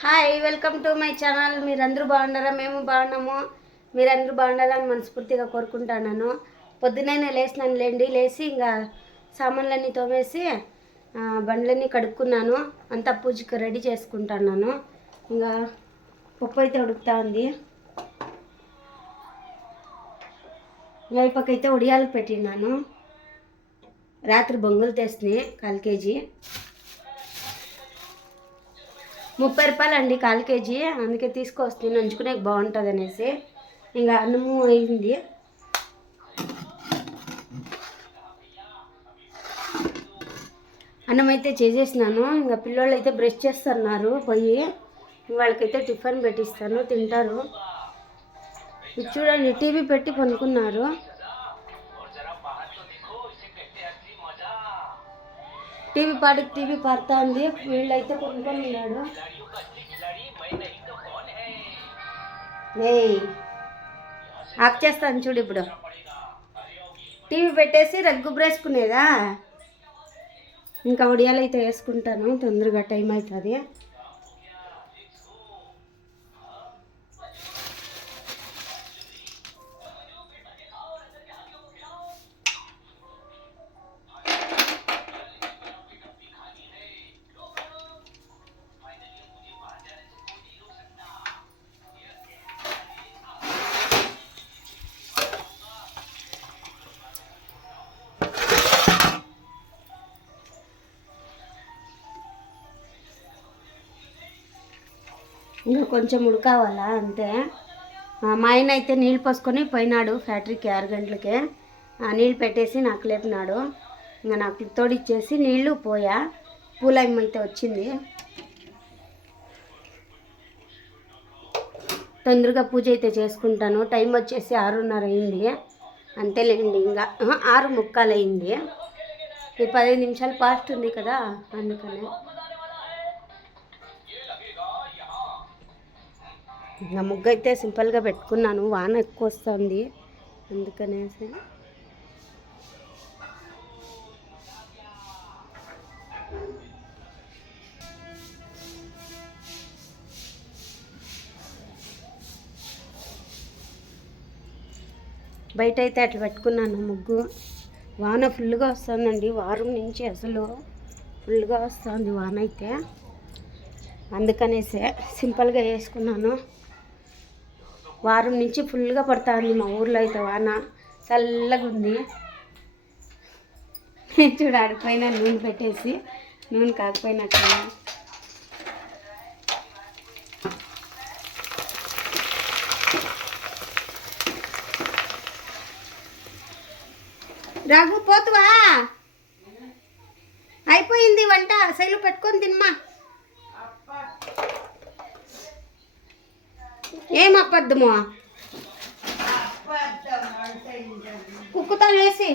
Hi, welcome to my channel. మీరందరూ బాగున్నారా? మేము బాగున్నాము. మీరందరూ బాగుండాలని మనస్ఫూర్తిగా కోరుకుంటున్నాను. పొద్దున్నే లేచినానులేండి. లేచి ఇంకా సామాన్లన్నీ తోమేసి బండ్లన్నీ కడుక్కున్నాను. అంతా పూజకి రెడీ చేసుకుంటున్నాను. ఇంకా పప్పు అయితే ఉడుకుతా ఉంది. వైపకైతే ఉడియాలకు పెట్టినాను. రాత్రి బొంగులు తెస్తున్నాయి 1/4 కేజీ. 30 రూపాయలు అండి 1/4 కేజీ. అందుకే తీసుకొస్తే నంచుకునే బాగుంటుంది అనేసి. ఇంకా అన్నము అయింది. అన్నం అయితే చేసేసినాను. ఇంకా పిల్లోళ్ళు అయితే బ్రష్ చేస్తున్నారు పోయి. వాళ్ళకైతే టిఫిన్ పెట్టిస్తాను, తింటారు. ఇది చూడండి, టీవీ పెట్టి పనుకున్నారు. టీవీ పాడుతా ఉంది. వీళ్ళైతే కొనుక్కొని ఉన్నాడు. ఆఫ్ చేస్తాను చూడు. ఇప్పుడు టీవీ పెట్టేసి రగ్గుబ్రేసుకునేదా. ఇంకా ఉడియాలు అయితే వేసుకుంటాను, తొందరగా టైం అవుతుంది. ఇంకా కొంచెం ఉడకావాలా అంతే. మా ఆయన అయితే నీళ్ళు పోసుకొని పోయినాడు ఫ్యాక్టరీకి 6 గంటలకే. నీళ్ళు పెట్టేసి నాకు లేపినాడు. ఇంకా నాకు తోడిచ్చేసి నీళ్ళు పోయా. పూలమ్మ అయితే వచ్చింది. తొందరగా పూజ అయితే చేసుకుంటాను. టైం వచ్చేసి 6:30 అయింది. అంతేలేండి, ఇంకా 6:45 అయింది. ఈ 15 నిమిషాలు ఫాస్ట్ ఉంది కదా, అందుకనే. ఇంకా ముగ్గు అయితే సింపుల్గా పెట్టుకున్నాను. వాన ఎక్కువ వస్తుంది అందుకనేసి. బయట అయితే అట్లా పెట్టుకున్నాను ముగ్గు. వాన ఫుల్గా వస్తుందండి. వారం నుంచి అసలు ఫుల్గా వస్తుంది వాన అయితే. అందుకనేసే సింపుల్గా వేసుకున్నాను. వారం నుంచి ఫుల్గా పడుతుంది మా ఊర్లో అయితే వాన. చల్లగా ఉంది. చూడు, ఆడిపోయినా నూనె పెట్టేసి నూనె కాకపోయినట్టు. రాఘు, పోతువా? అయిపోయింది వంట. శైలు పెట్టుకొని తిమ్మా. ఏం అబద్ధము? కుక్కుతా వేసి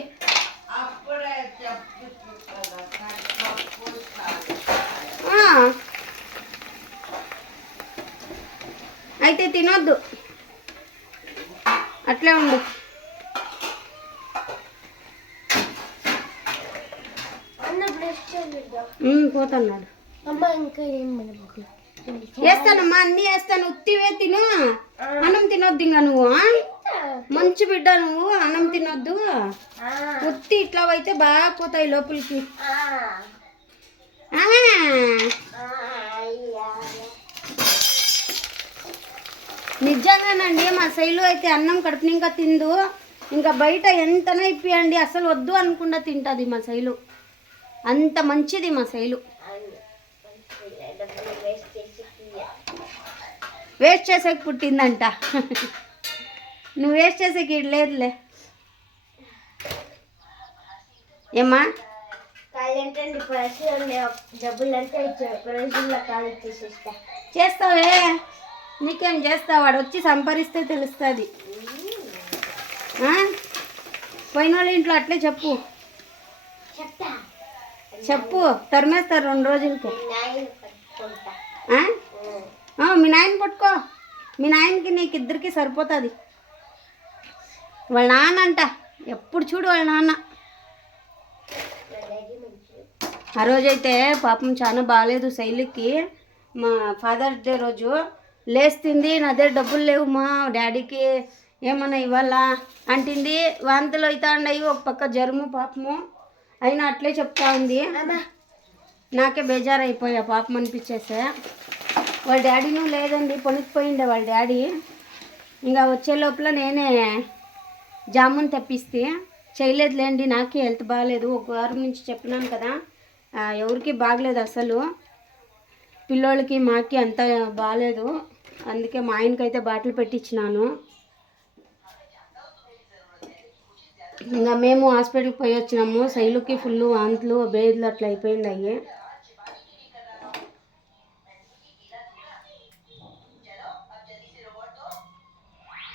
అయితే తినొద్దు, అట్లే ఉండు. పోతున్నాడు. వేస్తానమ్మా, అన్నీ వేస్తాను. ఉత్తివే తిను. అన్నం తినొద్దు. ఇంకా నువ్వు మంచి బిడ్డ, నువ్వు అన్నం తినొద్దు. ఉత్తి ఇట్లా అయితే బాగా పోతాయి లోపలికి. నిజంగానండి, మా శైలు అయితే అన్నం కడుపుని ఇంకా తిందు. ఇంకా బయట ఎంతనే ఇప్పియండి అసలు వద్దు అనుకుండా తింటుంది మా శైలు. అంత మంచిది మా శైలు. వేస్ట్ చేసేకి పుట్టిందంట. నువ్వు వేస్ట్ చేసేకి లేదులే. ఏమ్మా? చేస్తావే, నీకేం చేస్తావు? వాడు వచ్చి సంపాదిస్తే తెలుస్తుంది. పోయిన వాళ్ళ ఇంట్లో అట్లే చెప్పు. తరిమేస్తారు 2 రోజులకి. మీ నాయన పట్టుకో. మీ నాయనకి నీకు ఇద్దరికి సరిపోతుంది. వాళ్ళ నాన్న అంట, ఎప్పుడు చూడు వాళ్ళ నాన్న. ఆ రోజైతే పాపం చాలా బాగాలేదు శైలికి. మా ఫాదర్స్ డే రోజు లేస్తుంది, నా దగ్గర డబ్బులు లేవు మా డాడీకి ఏమన్నా ఇవ్వాలా అంటుంది. వాంతులు అవుతా ఉన్నాయి, ఒక పక్క జ్వరము పాపము అయినా అట్లే చెప్తా ఉంది. నాకే బేజారు అయిపోయా పాపం అనిపించేసే. వాళ్ళ డాడీను లేదండి, పొనికిపోయిండే వాళ్ళ డాడీ. ఇంకా వచ్చే లోపల నేనే జామున్ తెప్పిస్తే చేయలేదులేండి, నాకే హెల్త్ బాగాలేదు. ఒక వారం నుంచి చెప్పినాను కదా, ఎవరికి బాగలేదు అసలు, పిల్లోళ్ళకి మాకి అంత బాగాలేదు. అందుకే మా ఆయనకైతే బాటిల్ పెట్టించినాను. ఇంకా మేము హాస్పిటల్కి పోయి వచ్చినాము. శైలుకి ఫుల్ వాంతులు బేదులు అట్లా అయిపోయింది.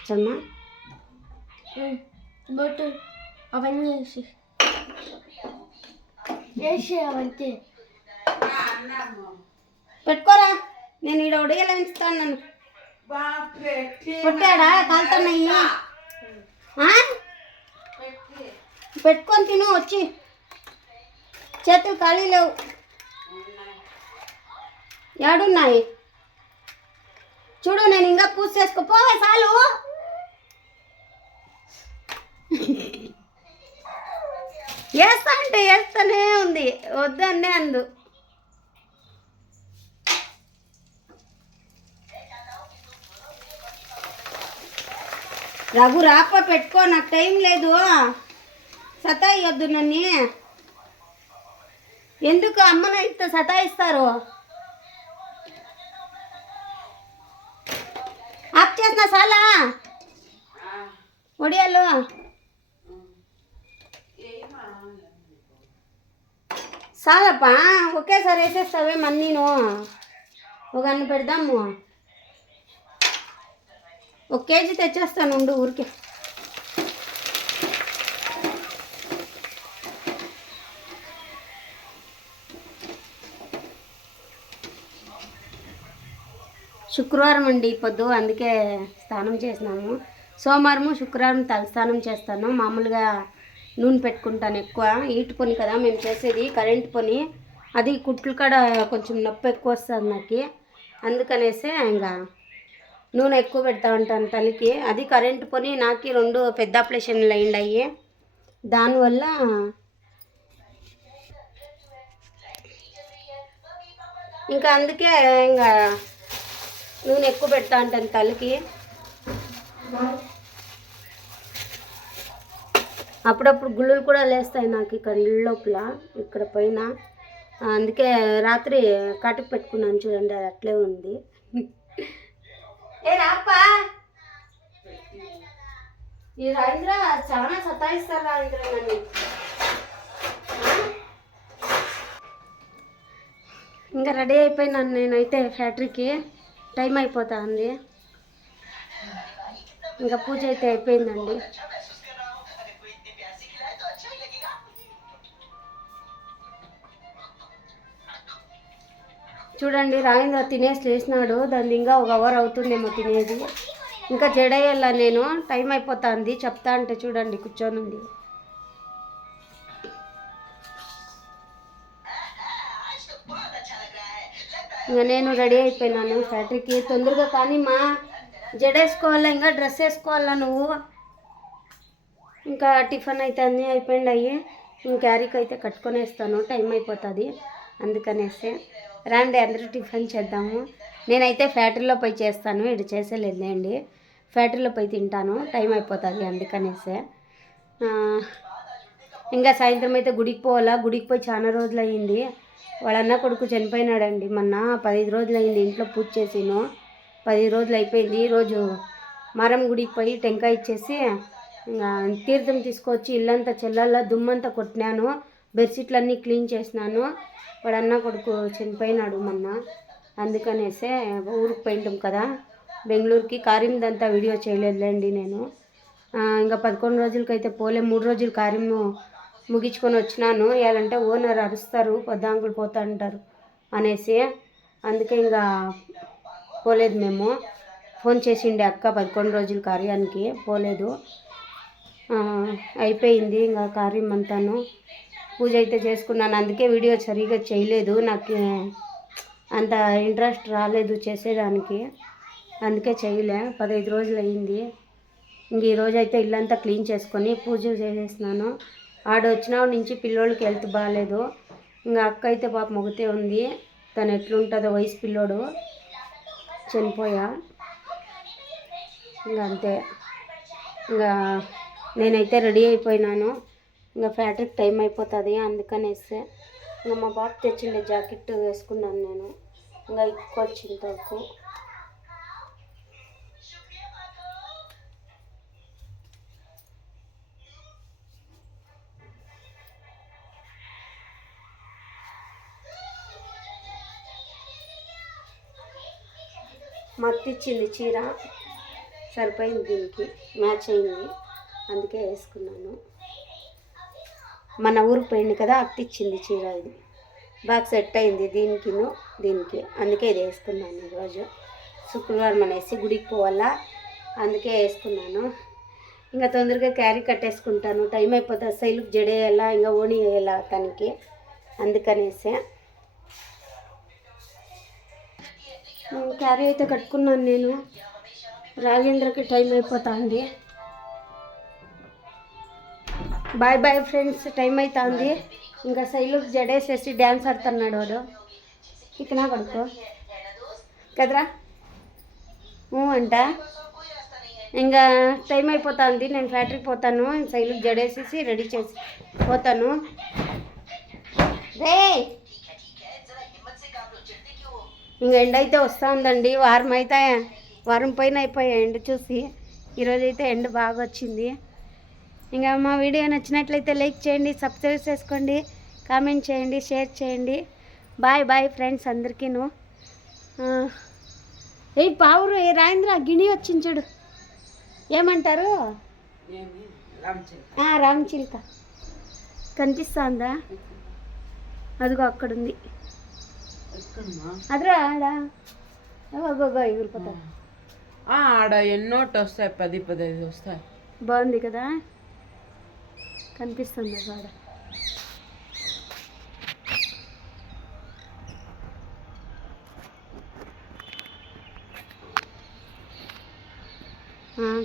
చమ్మా బొట్టు అవన్నీ వేసి అవన్నీ పెట్టుకోరా. నేను ఈడ ఉడగలా ఉంచుతాను. నన్ను పుట్టాడా కాలుతున్నాయి, పెట్టుకొని తిను. వచ్చి చేతులు ఖాళీ లేవు, ఏడున్నాయి చూడు. నేను ఇంకా పూజ చేసుకోపోవే చాలు. వేస్తా అంటే వేస్తానే ఉంది, వద్దన్నే అందు. రఘు రాప పెట్టుకో, నాకు టైం లేదు. సతాయియొద్దు నన్ను. ఎందుకు అమ్మను ఇంత సతాయిస్తారు? ఆఫ్ చేసిన చాలా ఒడియాలు. చాలప్పా, ఒకేసారి వేసేస్తావే మన్నీను. ఒక అన్ను పెడదాము, 1 కేజీ తెచ్చేస్తాను ఉండు ఊరికే. శుక్రవారం అండి పొద్దు, అందుకే స్నానం చేసినాము. సోమవారము శుక్రవారం తలస్నానం చేస్తాను. మామూలుగా నూనె పెట్టుకుంటాను ఎక్కువ. ఈటు పని కదా మేము చేసేది, కరెంట్ పని. అది కుట్లు కాడ కొంచెం నొప్పి ఎక్కువ వస్తుంది నాకు, అందుకనేసే ఇంకా నూనె ఎక్కువ పెడతా ఉంటాను తలకి. అది కరెంట్ పని. నాకు 2 పెద్ద ఆపరేషన్లు అయ్యాయి, దానివల్ల ఇంకా అందుకే ఇంకా నూనె ఎక్కువ పెడతా ఉంటాను తలకి. అప్పుడప్పుడు గుళ్ళులు కూడా లేస్తాయి నాకు ఇక్కడ లోపల, ఇక్కడ పైన. అందుకే రాత్రి కాటుకు పెట్టుకున్నాను చూడండి, అది అట్లే ఉంది. ఏ రాప్పా, ఈ రాజేంద్ర చాలా సతాయిస్తారు రాజేంద్ర నన్ను. ఇంకా రెడీ అయిపోయినాను నేనైతే ఫ్యాక్టరీకి, టైం అయిపోతుంది. ఇంకా పూజ అయితే అయిపోయిందండి. చూడండి రాజేంద్ర తినేసి లేచినాడు, దాన్ని ఇంకా 1 అవర్ అవుతుందేమో తినేది. ఇంకా జడయ్యాల నేను, టైం అయిపోతుంది చెప్తా అంటే చూడండి కూర్చొని ఉంది. ఇంకా నేను రెడీ అయిపోయినాను ఫ్యాక్టరీకి. తొందరగా కానీ మా జడేసుకోవాలా, ఇంకా డ్రెస్ వేసుకోవాలా నువ్వు. ఇంకా టిఫిన్ అయితే అన్నీ అయిపోయినాయి. ఇంకా క్యారీకి అయితే కట్టుకొని వేస్తాను, టైం అయిపోతుంది. అందుకనేసి రండి అందరూ టిఫిన్ చేద్దాము. నేనైతే ఫ్యాక్టరీలో పోయి చేస్తాను, ఇది చేసేలేదండి. ఫ్యాక్టరీలో పోయి తింటాను, టైం అయిపోతుంది అందుకనేసే. ఇంకా సాయంత్రం అయితే గుడికి పోవాలా. గుడికి పోయి చాలా రోజులు అయ్యింది. వాళ్ళ అన్న కొడుకు చనిపోయినాడండి మొన్న. 15 రోజులు అయింది ఇంట్లో పూజ చేసిను, 10 రోజులు అయిపోయింది. ఈరోజు మారం గుడికి పోయి టెంకాయ ఇచ్చేసి ఇంకా తీర్థం తీసుకొచ్చి ఇల్లంతా చెల్లల్లా దుమ్మంతా కొట్టినాను, బెడ్షీట్లు అన్నీ క్లీన్ చేసినాను. వాడు అన్న కొడుకు చనిపోయినాడు మొన్న, అందుకనేసే ఊరికి పోయింటాం కదా బెంగళూరుకి. కార్యందంతా వీడియో చేయలేదులేండి నేను. ఇంకా 11 రోజులకైతే పోలే, 3 రోజులు కార్యము ముగించుకొని వచ్చినాను. ఎలాంటే ఓనర్ అరుస్తారు, పొద్దాంకులు పోతా అంటారు అనేసి, అందుకే ఇంకా పోలేదు మేము. ఫోన్ చేసిండే అక్క 11 రోజుల కార్యానికి, పోలేదు. అయిపోయింది ఇంకా కార్యం అంతాను. పూజ అయితే చేసుకున్నాను, అందుకే వీడియో సరిగా చేయలేదు. నాకు అంత ఇంట్రెస్ట్ రాలేదు చేసేదానికి, అందుకే చేయలే. 15 రోజులు అయింది. ఇంక ఈరోజు అయితే ఇల్లంతా క్లీన్ చేసుకొని పూజలు చేసేసినాను. వచ్చిన నుంచి పిల్లోళ్ళకి హెల్త్ బాగాలేదు. ఇంకా అక్క అయితే పాప మొగతే ఉంది, తను ఎట్లుంటుందో వయసు పిల్లోడు చనిపోయా. ఇంకా అంతే. ఇంకా నేనైతే రెడీ అయిపోయినాను. ఇంకా ఫ్యాక్టరీకి టైం అయిపోతుంది అందుకనేస్తే ఇంకా మా బాబు తెచ్చిండే జాకెట్ వేసుకున్నాను నేను. ఇంకా ఎక్కువ వచ్చింది తక్కువ. మా అత్త ఇచ్చింది చీర, సరిపోయింది, దీనికి మ్యాచ్ అయింది, అందుకే వేసుకున్నాను. మన ఊరికి పోయింది కదా, అత్త ఇచ్చింది చీర, ఇది బాగా సెట్ అయింది దీనికి, అందుకే ఇది వేసుకున్నాను. ఈరోజు శుక్రవారం అనేసి గుడికి పోవాలా, అందుకే వేసుకున్నాను. ఇంకా తొందరగా క్యారీ కట్టేసుకుంటాను, టైం అయిపోతుంది. శైలుకి జడేయాలా, ఇంకా ఓణి వేయాలా తనకి, అందుకనేసే క్యారీ అయితే కట్టుకున్నాను నేను. రాజేంద్రకి టైం అయిపోతుంది. బాయ్ బాయ్ ఫ్రెండ్స్, టైం అవుతుంది. ఇంకా శైలుకి జడేసేసి డ్యాన్స్ ఆడుతున్నాడు వాడు. ఇకనా పడుకో కదరా అంట. ఇంకా టైం అయిపోతుంది, నేను ఫ్యాక్టరీకి పోతాను. శైలుకి జడేసేసి రెడీ చేసి పోతాను. రే ఇంకా ఎండ అయితే వస్తూ ఉందండి. వారం పైన అయిపోయాయి ఎండ చూసి. ఈరోజైతే ఎండ బాగా వచ్చింది. ఇంకా మా వీడియో నచ్చినట్లయితే లైక్ చేయండి, సబ్స్క్రైబ్ చేసుకోండి, కామెంట్ చేయండి, షేర్ చేయండి. బాయ్ బాయ్ ఫ్రెండ్స్ అందరికీను. పావురు రాయింద్ర గిణి వచ్చింది చూడు, ఏమంటారు? రామచిలుక కనిపిస్తుందా? అదిగో అక్కడుంది. అదరా ఎగిరిపోతా. ఆడ ఎన్నోటి వస్తాయి, 10-15 వస్తాయి. బాగుంది కదా, కనిపిస్తుంది ఆడ.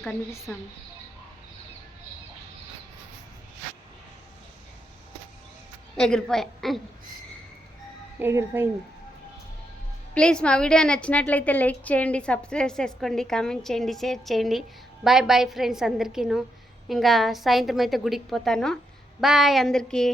కనిపిస్తాను. ఎగిరిపోయింది. ప్లీజ్ మా వీడియో నచ్చినట్లయితే లైక్ చేయండి, సబ్స్క్రైబ్ చేసుకోండి, కామెంట్ చేయండి, షేర్ చేయండి. బాయ్ బాయ్ ఫ్రెండ్స్ అందరికీను. ఇంకా సాయంత్రం అయితే గుడికి పోతాను. బాయ్ అందరికీ.